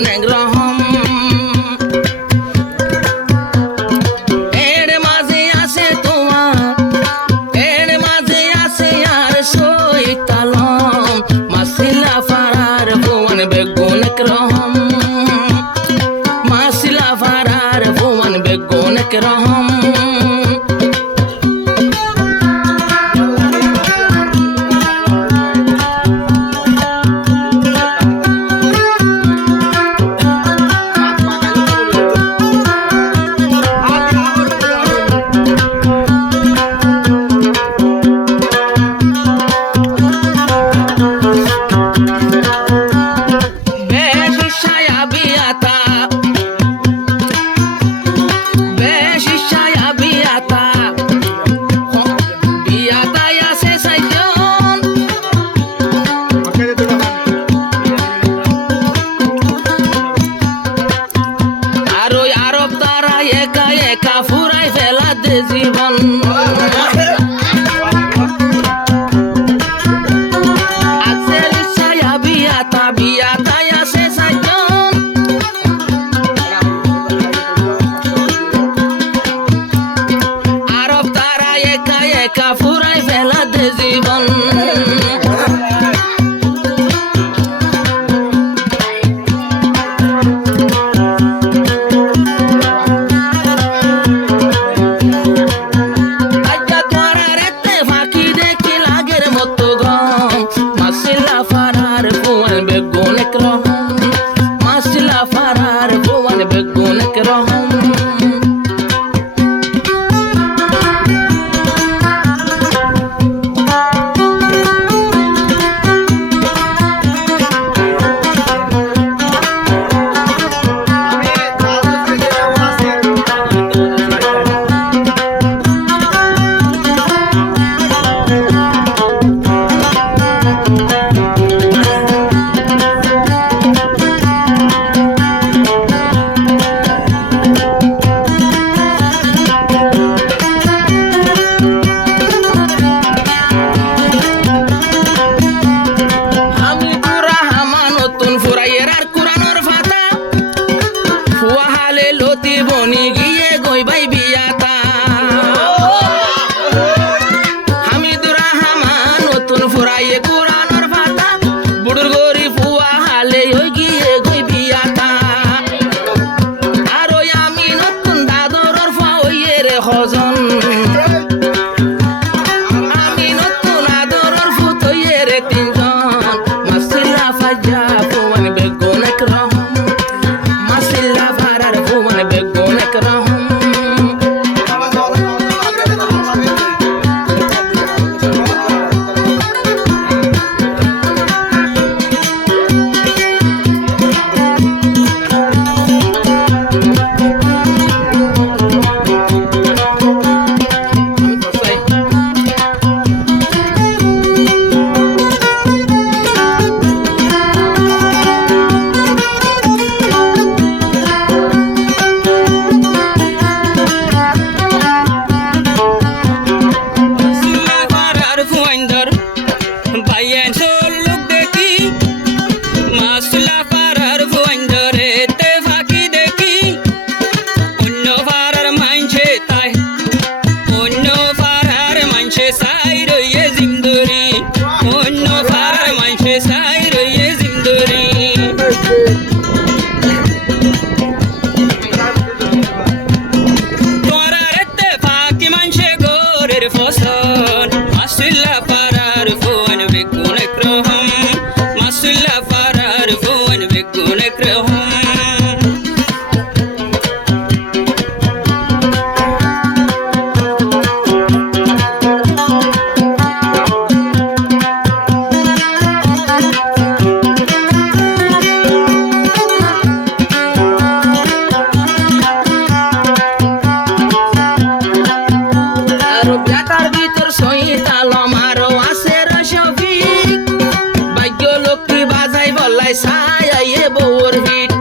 বেগুন একরকম এর মাঝে আছে তোমার এর মাঝে আছে আর সইতালম মাসিলা ফারার ভুবন বেগুন একরকম মাসিলা ফারার ভুবন বেগুন একরকম একা ফুরাই ফেলা দে জীবন আজের ছায়া বিয়াতাই আছে সাইজন আরব তারা একা ফুরাই ফেলা দে জীবন মাসিলা ফারার ভুবন বেগুন একরকম বনি গিয়ে গই ভাই বিয়াতা হামিদুর রহমান নতুন ফুরাইয়ে কুরানোর ফাতা বুড়ুর গরি ফুয়া হালে ওই গিয়ে গই বিয়াতা আর ওই আমি নতুন দাদরর ফুয়া ওইয়ে রে হজন আমি নতুন আদরর ফুত ওইয়ে রে তিনজন মাসিলা ফাজা ফুয়ান বেগুন একরকম মাসিলা ফারার ফুয়ান বেগুন একরকম সায়ায়ে বউর হিট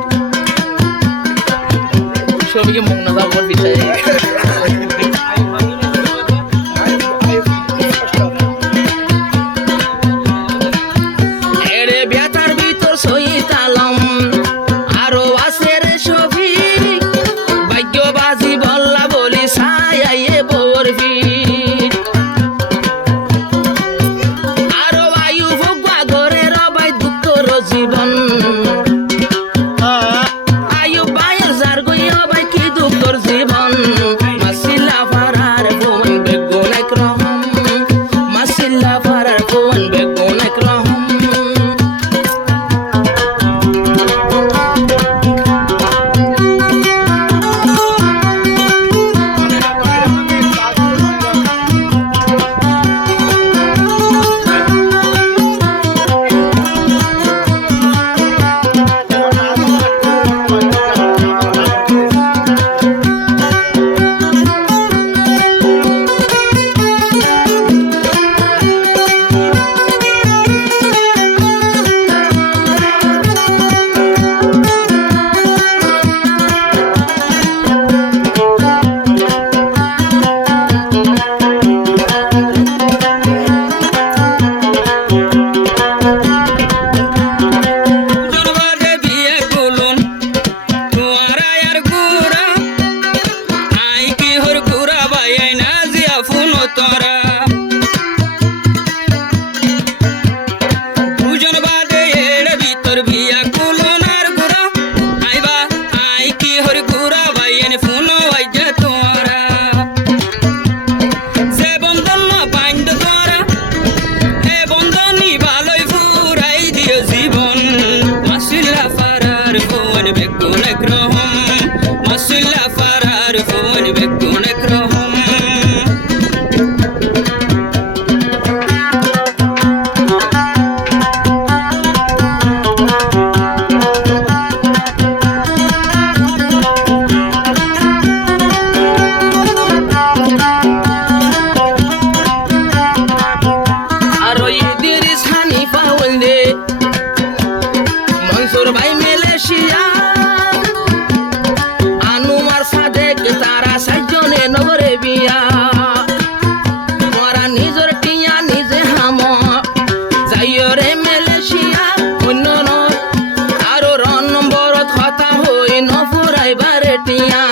মাইয়া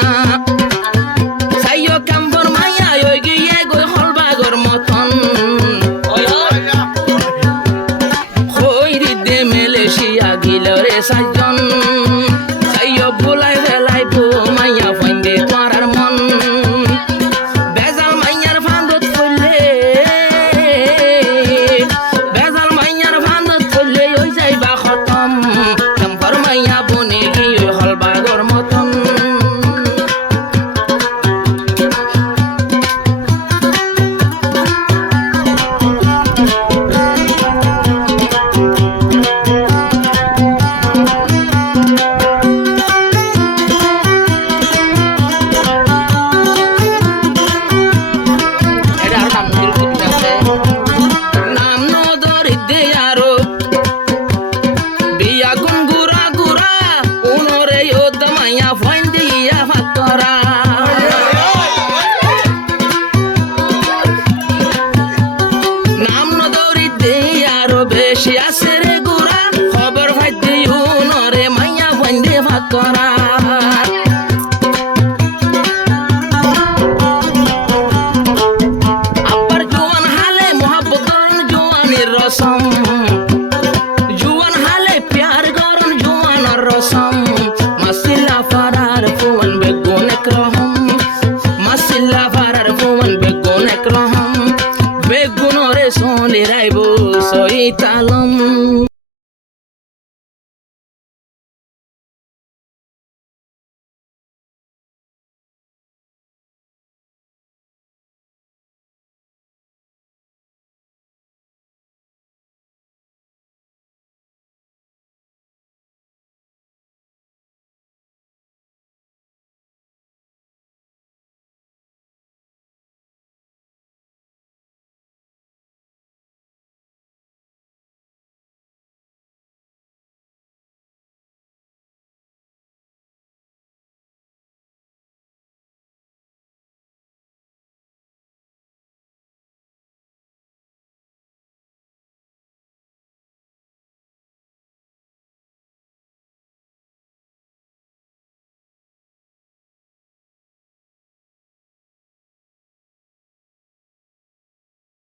সাইও কাম্বর মাইয়া ওই গিয়ে গই হলবাগর মতন হইরিদে মেলেশিয়া গিল রে সাজন সাইও বুলাই বেলাই বো মাইয়া ফাইন্দে তোরার মন বেজাল মাইয়ার ফান্দত ফলে বেজাল মাইয়ার ফান্দত ফলে ওই যাইবা খতম কাম্বর মাইয়া বনে গিয়ে হলবাগর মতন নাম নদরিদে আরো বিয়া গুন গুরা গুরা উনরে ইয়দ মাইয়া ফাইন্দিয়া ফাতরা নাম নদরিদে আরো বেশি আছে রে গুরা খবর ফাইতে উনরে মাইয়া ফাইন্দে ফাতরা আবার জোয়ান হালে মোহাব্বতন জোয়ানের রসম জোয়ান হালে প্যার করন জোয়ানের রসম মাসিল্লা ফারার ফুয়ান বেগুন একরহম মাসিল্লা ফারার ফুয়ান বেগুন একরহম বেগুনরে সোলে রাইবো সই তালম